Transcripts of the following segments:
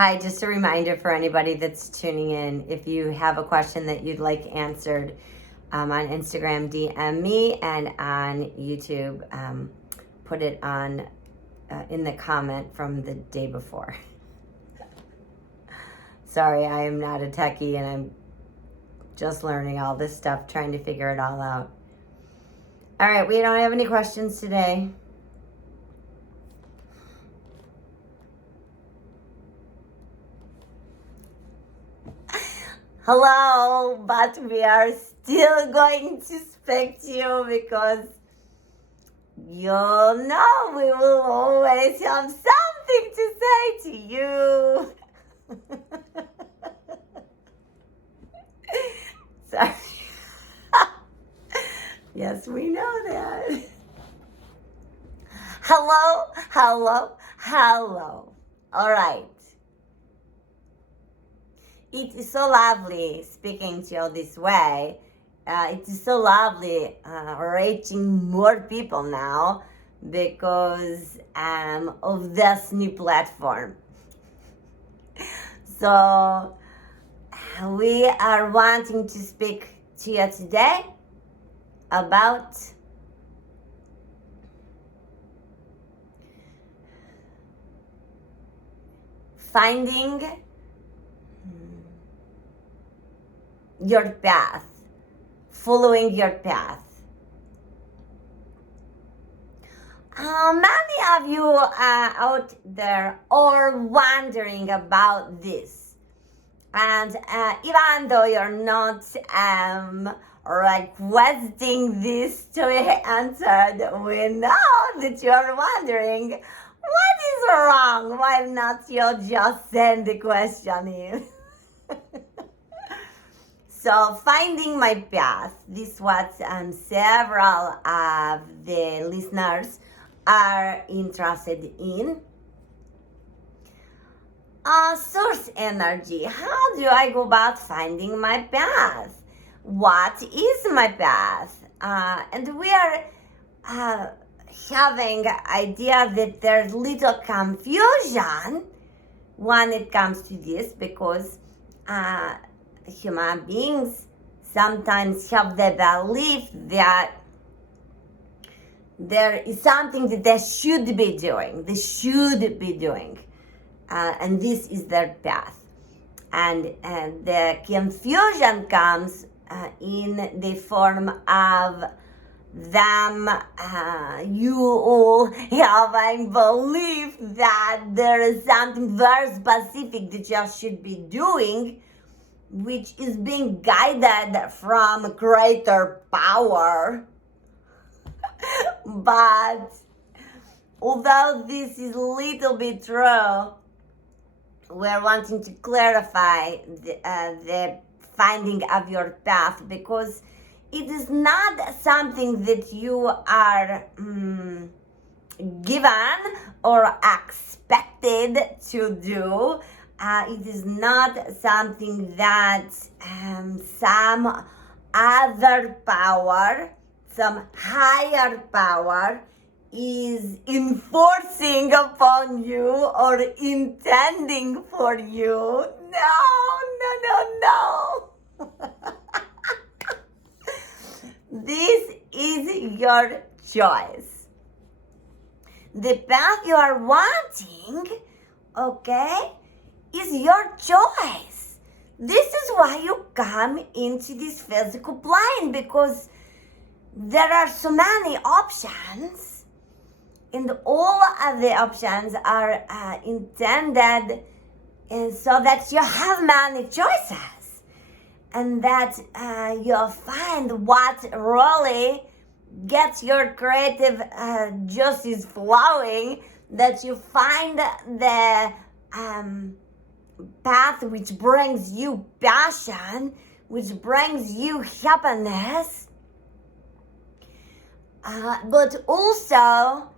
Hi, just a reminder for anybody that's tuning in, if you have a question that you'd like answered on Instagram, DM me, and on YouTube, put it on in the comment from the day before. Sorry, I am not a techie and I'm just learning all this stuff, trying to figure it all out. All right, we don't have any questions today. Hello, but we are still going to speak to you because you know we will always have something to say to you. Sorry. Yes, we know that. Hello, hello, hello. All right. It is so lovely speaking to you this way. It is so lovely reaching more people now because of this new platform. So we are wanting to speak to you today about finding your path, following your path. Many of you out there are wondering about this, and even though you're not requesting this to be answered, we know that you're wondering what is wrong. Why not you just send the question in? So finding my path, this is what several of the listeners are interested in. Source energy, how do I go about finding my path? What is my path? And we are having idea that there's little confusion when it comes to this because human beings sometimes have the belief that there is something that they should be doing. And this is their path. And the confusion comes in the form of them, you all having belief that there is something very specific that you should be doing, which is being guided from greater power. But although this is a little bit true, we're wanting to clarify the finding of your path because it is not something that you are given or expected to do. It is not something that some other power, some higher power is enforcing upon you or intending for you. No. This is your choice. The path you are wanting, okay, is your choice. This is why you come into this physical plane, because there are so many options, and all of the options are intended so that you have many choices, and that you'll find what really gets your creative juices flowing, that you find the path which brings you passion, which brings you happiness, but also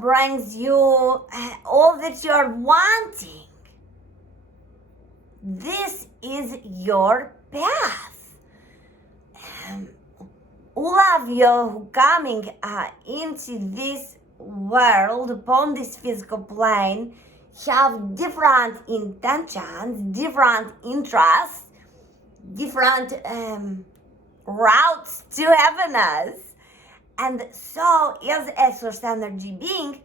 brings you all that you're wanting. This is your path. All of you who coming into this world, upon this physical plane, have different intentions, different interests, different routes to happiness. And so, as a source energy being,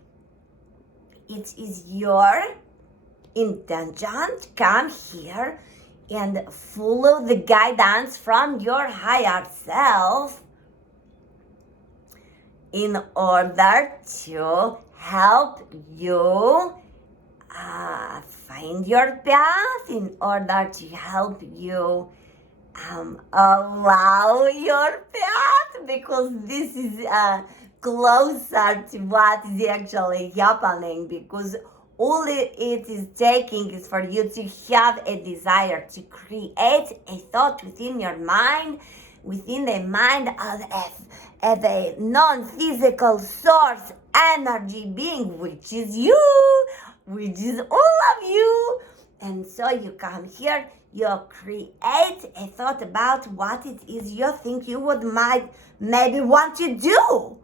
it is your intention to come here and follow the guidance from your higher self in order to help you find your path, in order to help you allow your path, because this is closer to what is actually happening, because all it is taking is for you to have a desire to create a thought within your mind, within the mind of a non-physical source energy being, which is you, which is all of you. And so you come here, you create a thought about what it is you think you would maybe want to do.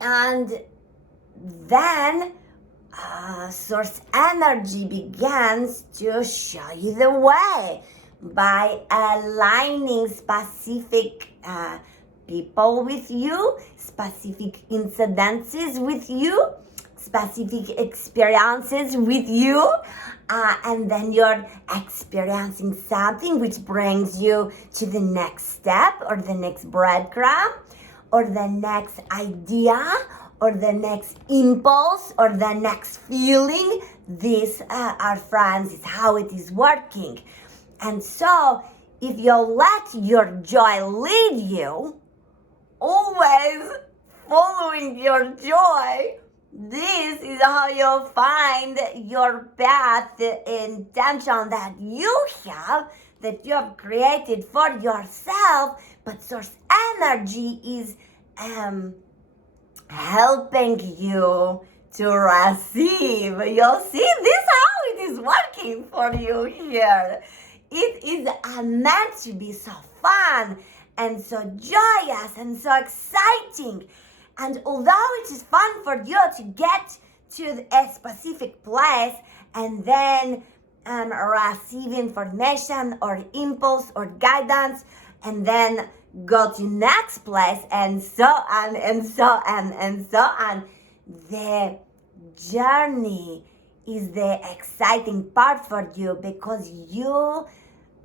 And then source energy begins to show you the way by aligning specific people with you, specific incidences with you, specific experiences with you, and then you're experiencing something which brings you to the next step, or the next breadcrumb, or the next idea, or the next impulse, or the next feeling. These are friends, is how it is working. And so if you let your joy lead you, always following your joy, this is how you'll find your path, the intention that you have created for yourself. But source energy is helping you to receive. You'll see this how it is working for you here. It is meant to be so fun and so joyous and so exciting. And although it is fun for you to get to a specific place and then receive information or impulse or guidance, and then go to next place, and so on and so on and so on, the journey is the exciting part for you, because you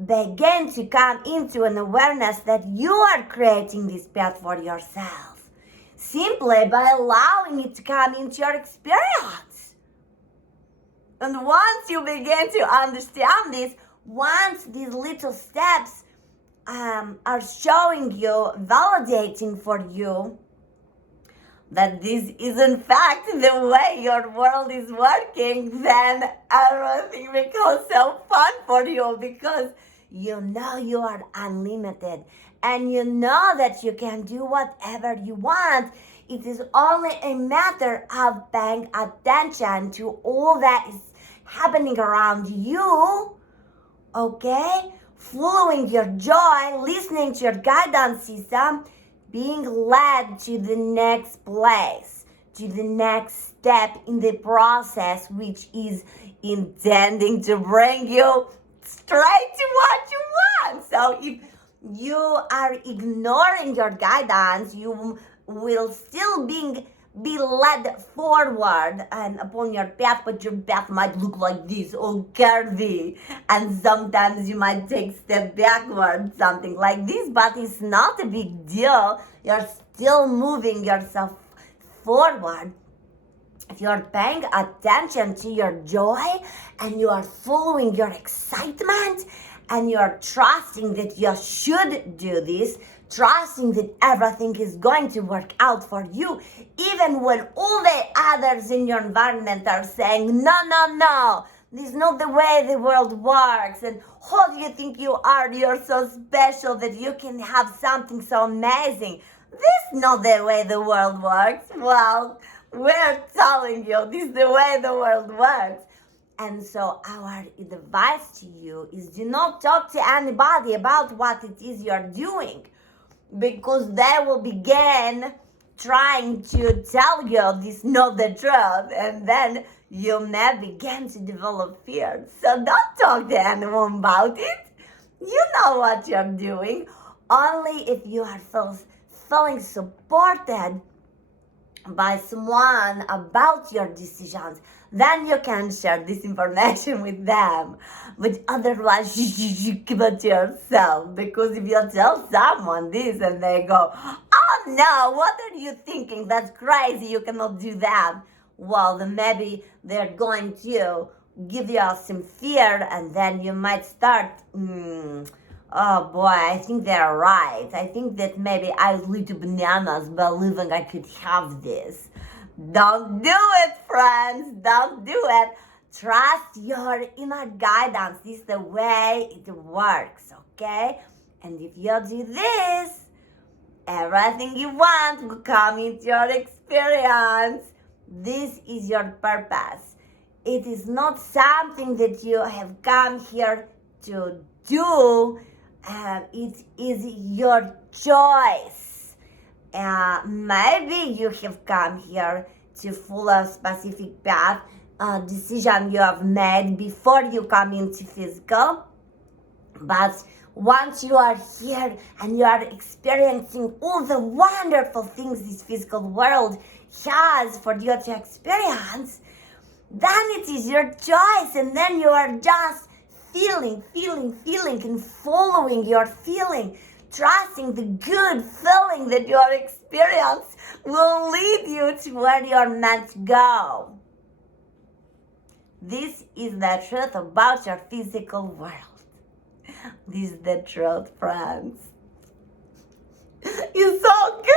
begin to come into an awareness that you are creating this path for yourself, simply by allowing it to come into your experience. And once you begin to understand this, once these little steps are showing you, validating for you that this is in fact the way your world is working, then everything becomes so fun for you, because you know you are unlimited and you know that you can do whatever you want. It is only a matter of paying attention to all that is happening around you, okay? Following your joy, listening to your guidance system, being led to the next place, to the next step in the process, which is intending to bring you straight to what you want. So if you are ignoring your guidance, you will still be led forward and upon your path, but your path might look like this, all curvy, and sometimes you might take a step backward, something like this, but it's not a big deal. You're still moving yourself forward. If you're paying attention to your joy and you are following your excitement and you are trusting that you should do this, trusting that everything is going to work out for you, even when all the others in your environment are saying, no, this is not the way the world works, and who do you think you are? You're so special that you can have something so amazing. This is not the way the world works. Well, we're telling you this is the way the world works. And so our advice to you is, do not talk to anybody about what it is you're doing, because they will begin trying to tell you this not the truth, and then you may begin to develop fear. So don't talk to anyone about it. You know what you're doing. Only if you are feeling supported by someone about your decisions, then you can share this information with them. But otherwise, you keep it to yourself. Because if you tell someone this and they go, oh no, what are you thinking? That's crazy, you cannot do that. Well, then maybe they're going to give you some fear, and then you might start, oh boy, I think they're right. I think that maybe I was little bananas believing I could have this. Don't do it, friends. Don't do it. Trust your inner guidance. This is the way it works, okay? And if you do this, everything you want will come into your experience. This is your purpose. It is not something that you have come here to do. It is your choice. Maybe you have come here to follow a specific path, decision you have made before you come into physical. But once you are here and you are experiencing all the wonderful things this physical world has for you to experience, then it is your choice, and then you are just feeling, and following your feeling, trusting the good feeling that your experience will lead you to where you're meant to go. This is the truth about your physical world. This is the truth, friends. It's so good,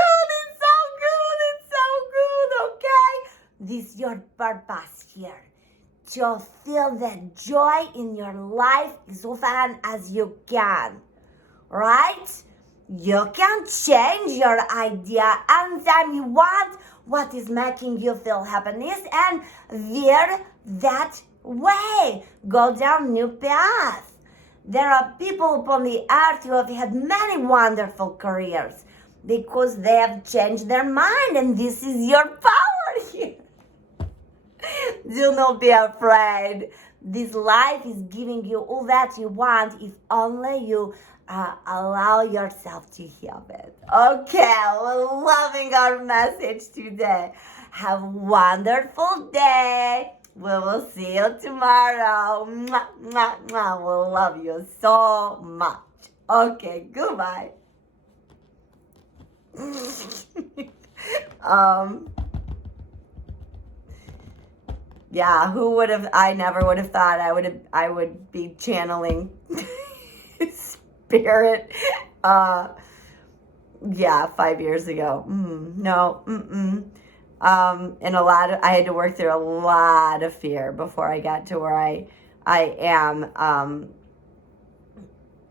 okay? This is your purpose here. To feel the joy in your life as often as you can, right? You can change your idea anytime you want what is making you feel happiness and veer that way. Go down new path. There are people upon the earth who have had many wonderful careers because they have changed their mind, and this is your power here. Do not be afraid. This life is giving you all that you want if only you allow yourself to have it. Okay, we're loving our message today. Have a wonderful day. We will see you tomorrow. Mwah, mwah, mwah. We love you so much. Okay, goodbye. Yeah, who would have? I never would have thought I would be channeling spirit. Yeah, 5 years ago. No. And I had to work through a lot of fear before I got to where I am.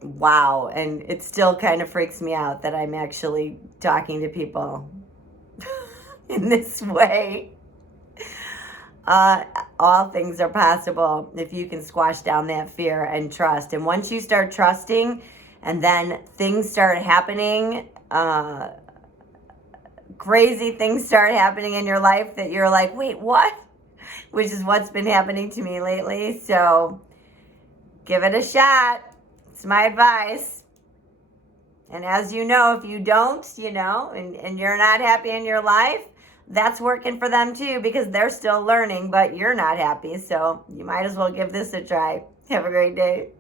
Wow, and it still kind of freaks me out that I'm actually talking to people in this way. All things are possible if you can squash down that fear and trust. And once you start trusting, and then things start happening, crazy things start happening in your life that you're like, wait, what? Which is what's been happening to me lately. So give it a shot. It's my advice. And as you know, if you don't, and you're not happy in your life, that's working for them too, because they're still learning, but you're not happy. So you might as well give this a try. Have a great day.